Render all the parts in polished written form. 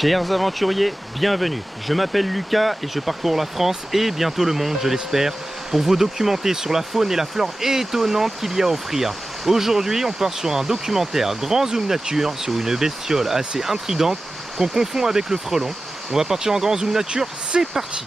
Chers aventuriers, bienvenue. Je m'appelle Lucas et je parcours la France et bientôt le monde, je l'espère, pour vous documenter sur la faune et la flore étonnante qu'il y a à offrir. Aujourd'hui, on part sur un documentaire grand zoom nature sur une bestiole assez intrigante qu'on confond avec le frelon. On va partir en grand zoom nature, c'est parti!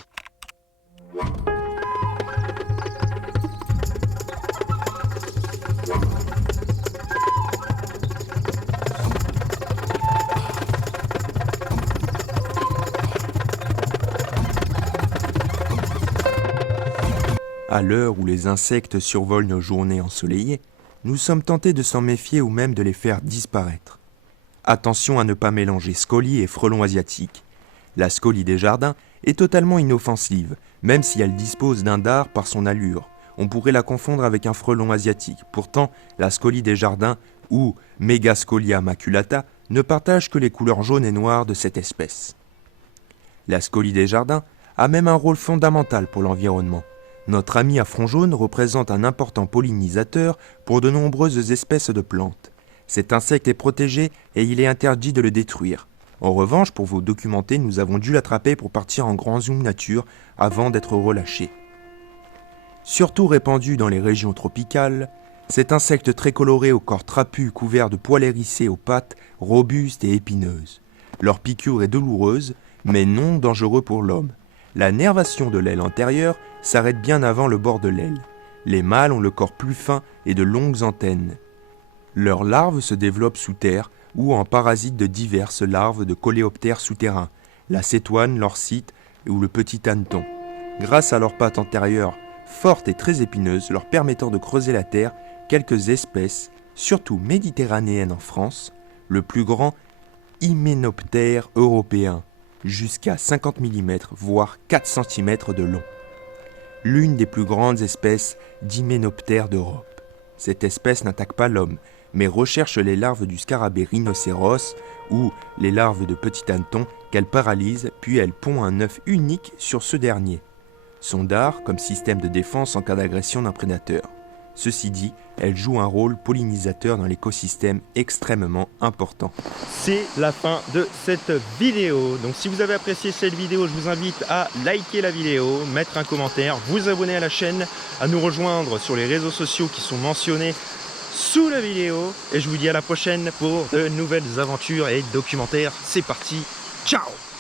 À l'heure où les insectes survolent nos journées ensoleillées, nous sommes tentés de s'en méfier ou même de les faire disparaître. Attention à ne pas mélanger scolie et frelon asiatique. La scolie des jardins est totalement inoffensive, même si elle dispose d'un dard par son allure. On pourrait la confondre avec un frelon asiatique. Pourtant, la scolie des jardins, ou Megascolia maculata, ne partage que les couleurs jaunes et noires de cette espèce. La scolie des jardins a même un rôle fondamental pour l'environnement. Notre ami à front jaune représente un important pollinisateur pour de nombreuses espèces de plantes. Cet insecte est protégé et il est interdit de le détruire. En revanche, pour vous documenter, nous avons dû l'attraper pour partir en grand zoom nature avant d'être relâché. Surtout répandu dans les régions tropicales, cet insecte très coloré au corps trapu couvert de poils hérissés aux pattes, robustes et épineuses. Leur piqûre est douloureuse, mais non dangereux pour l'homme. La nervation de l'aile antérieure s'arrête bien avant le bord de l'aile. Les mâles ont le corps plus fin et de longues antennes. Leurs larves se développent sous terre ou en parasites de diverses larves de coléoptères souterrains, la cétoine, l'orcite ou le petit hanneton. Grâce à leurs pattes antérieures fortes et très épineuses leur permettant de creuser la terre, quelques espèces, surtout méditerranéennes en France, le plus grand hyménoptère européen, jusqu'à 50 mm, voire 4 cm de long. L'une des plus grandes espèces d'hyménoptères d'Europe. Cette espèce n'attaque pas l'homme, mais recherche les larves du scarabée rhinocéros ou les larves de petit hanneton qu'elle paralyse, puis elle pond un œuf unique sur ce dernier. Son dard comme système de défense en cas d'agression d'un prédateur. Ceci dit, elle joue un rôle pollinisateur dans l'écosystème extrêmement important. C'est la fin de cette vidéo. Donc si vous avez apprécié cette vidéo, je vous invite à liker la vidéo, mettre un commentaire, vous abonner à la chaîne, à nous rejoindre sur les réseaux sociaux qui sont mentionnés sous la vidéo. Et je vous dis à la prochaine pour de nouvelles aventures et documentaires. C'est parti, ciao!